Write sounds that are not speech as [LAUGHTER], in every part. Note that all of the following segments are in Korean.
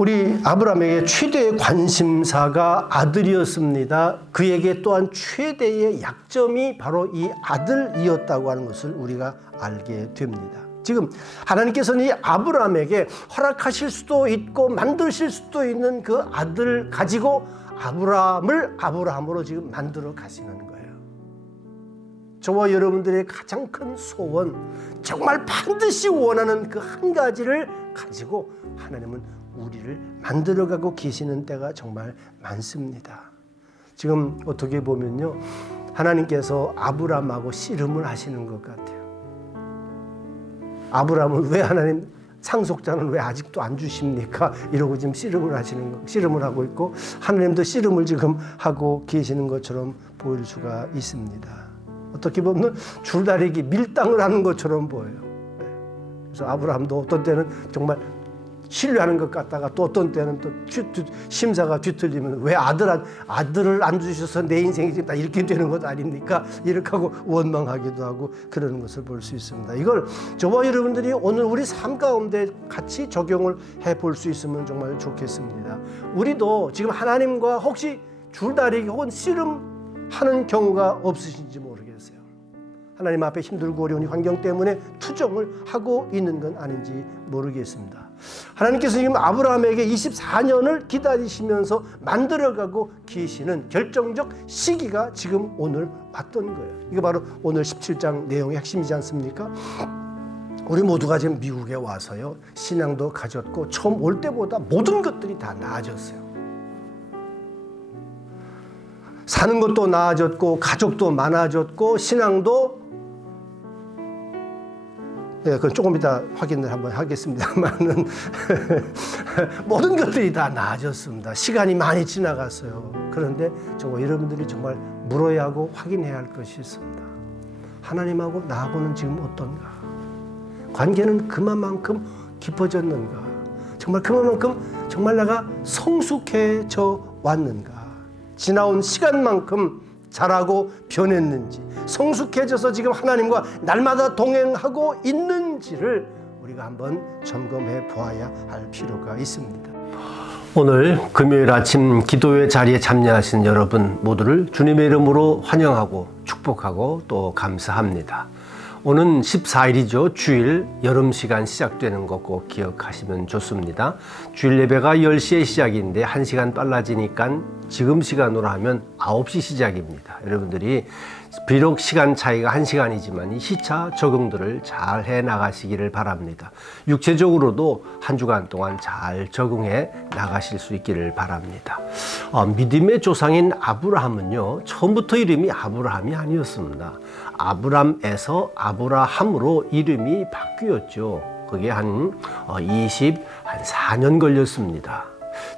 우리 아브라함에게 최대의 관심사가 아들이었습니다. 그에게 또한 최대의 약점이 바로 이 아들이었다고 하는 것을 우리가 알게 됩니다. 지금 하나님께서는 이 아브라함에게 허락하실 수도 있고 만드실 수도 있는 그 아들 가지고 아브라함을 아브라함으로 지금 만들어 가시는 거예요. 저와 여러분들의 가장 큰 소원, 정말 반드시 원하는 그 한 가지를 가지고 하나님은 우리를 만들어가고 계시는 때가 정말 많습니다. 지금 어떻게 보면요, 하나님께서 아브라함하고 씨름을 하시는 것 같아요. 아브라함은 왜 하나님 상속자는 왜 아직도 안 주십니까? 이러고 지금 씨름을 하시는 거, 씨름을 하고 있고 하나님도 씨름을 지금 하고 계시는 것처럼 보일 수가 있습니다. 어떻게 보면 줄다리기 밀당을 하는 것처럼 보여요. 네. 그래서 아브라함도 어떤 때는 정말 신뢰하는 것 같다가 또 어떤 때는 또 심사가 뒤틀리면 왜 아들 안, 아들을 안 주셔서 내 인생이 지금 다 이렇게 되는 것 아닙니까? 이렇게 하고 원망하기도 하고 그러는 것을 볼 수 있습니다. 이걸 저와 여러분들이 오늘 우리 삶 가운데 같이 적용을 해 볼 수 있으면 정말 좋겠습니다. 우리도 지금 하나님과 혹시 줄다리기 혹은 씨름하는 경우가 없으신지 모르겠어요. 하나님 앞에 힘들고 어려운 환경 때문에 투정을 하고 있는 건 아닌지 모르겠습니다. 하나님께서 지금 아브라함에게 24년을 기다리시면서 만들어가고 계시는 결정적 시기가 지금 오늘 왔던 거예요. 이거 바로 오늘 17장 내용의 핵심이지 않습니까? 우리 모두가 지금 미국에 와서요 신앙도 가졌고 처음 올 때보다 모든 것들이 다 나아졌어요. 사는 것도 나아졌고 가족도 많아졌고 신앙도 네, 그건 조금 이따 확인을 한번 하겠습니다만은 [LAUGHS] 모든 것들이 다 나아졌습니다. 시간이 많이 지나갔어요. 그런데 저와 여러분들이 정말 물어야 하고 확인해야 할 것이 있습니다. 하나님하고 나하고는 지금 어떤가? 관계는 그만큼 깊어졌는가? 정말 그만큼 정말 내가 성숙해져 왔는가? 지나온 시간만큼 자라고 변했는지 성숙해져서 지금 하나님과 날마다 동행하고 있는지를 우리가 한번 점검해 보아야 할 필요가 있습니다. 오늘 금요일 아침 기도회 자리에 참여하신 여러분 모두를 주님의 이름으로 환영하고 축복하고 또 감사합니다. 오는 14일이죠. 주일 여름 시간 시작되는 거꼭 기억하시면 좋습니다. 주일 예배가 10시에 시작인데 1시간 빨라지니까 지금 시간으로 하면 9시 시작입니다. 여러분들이 비록 시간 차이가 1시간이지만 이 시차 적응들을 잘 해 나가시기를 바랍니다. 육체적으로도 한 주간 동안 잘 적응해 나가실 수 있기를 바랍니다. 어, 믿음의 조상인 아브라함은요, 처음부터 이름이 아브라함이 아니었습니다. 아브람에서 아브라함으로 이름이 바뀌었죠. 그게 한 20, 어, 한 4년 걸렸습니다.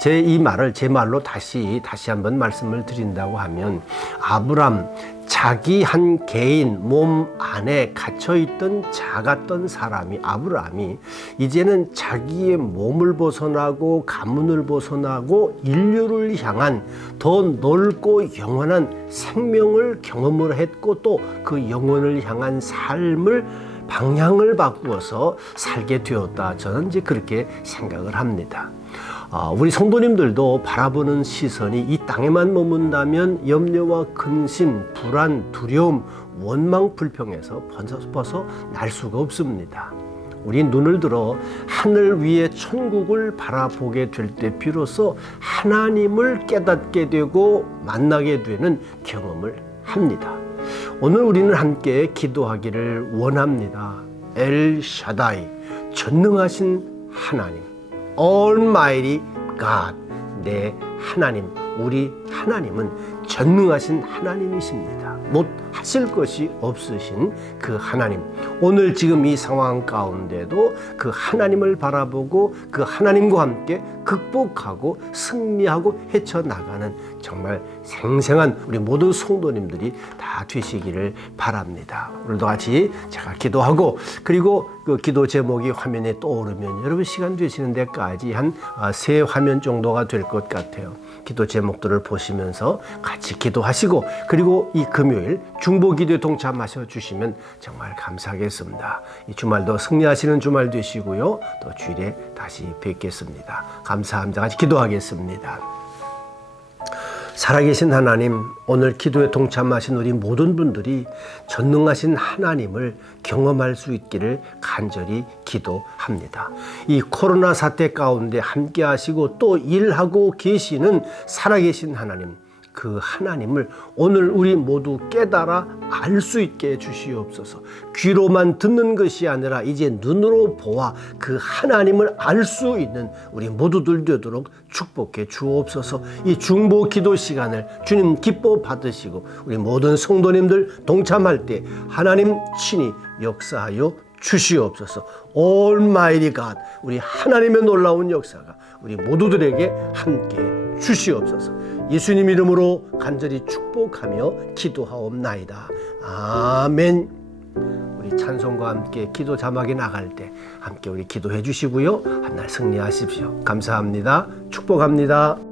제 이 말을 제 말로 다시 다시 한번 말씀을 드린다고 하면 아브람 자기 한 개인 몸 안에 갇혀 있던 작았던 사람이 아브라함이 이제는 자기의 몸을 벗어나고 가문을 벗어나고 인류를 향한 더 넓고 영원한 생명을 경험을 했고 또 그 영혼을 향한 삶을 방향을 바꾸어서 살게 되었다. 저는 이제 그렇게 생각을 합니다. 아, 우리 성도님들도 바라보는 시선이 이 땅에만 머문다면 염려와 근심, 불안, 두려움, 원망, 불평에서 벗어 날 수가 없습니다. 우리 눈을 들어 하늘 위의 천국을 바라보게 될 때 비로소 하나님을 깨닫게 되고 만나게 되는 경험을 합니다. 오늘 우리는 함께 기도하기를 원합니다. 엘 샤다이, 전능하신 하나님. Almighty God, 내 하나님, 우리 하나님은 전능하신 하나님이십니다. 못 하실 것이 없으신 그 하나님. 오늘 지금 이 상황 가운데도 그 하나님을 바라보고 그 하나님과 함께 극복하고 승리하고 헤쳐나가는 정말 생생한 우리 모든 성도님들이 다 되시기를 바랍니다. 오늘도 같이 제가 기도하고 그리고 그 기도 제목이 화면에 떠오르면 여러분 시간 되시는 데까지 한 세 화면 정도가 될 것 같아요. 기도 제목들을 보시면서 같이 같이 기도하시고 그리고 이 금요일 중보 기도에 동참하셔 주시면 정말 감사하겠습니다. 이 주말도 승리하시는 주말 되시고요. 또 주일에 다시 뵙겠습니다. 감사합니다. 같이 기도하겠습니다. 살아계신 하나님, 오늘 기도에 동참하신 우리 모든 분들이 전능하신 하나님을 경험할 수 있기를 간절히 기도합니다. 이 코로나 사태 가운데 함께 하시고 또 일하고 계시는 살아계신 하나님, 그 하나님을 오늘 우리 모두 깨달아 알 수 있게 해 주시옵소서. 귀로만 듣는 것이 아니라 이제 눈으로 보아 그 하나님을 알 수 있는 우리 모두들 되도록 축복해 주옵소서. 이 중보 기도 시간을 주님 기뻐 받으시고 우리 모든 성도님들 동참할 때 하나님 친히 역사하여 주시옵소서. Almighty God, 우리 하나님의 놀라운 역사가 우리 모두들에게 함께 주시옵소서. 예수님 이름으로 간절히 축복하며 기도하옵나이다. 아멘. 우리 찬송과 함께 기도 자막에 나갈 때 함께 우리 기도해 주시고요. 한날 승리하십시오. 감사합니다. 축복합니다.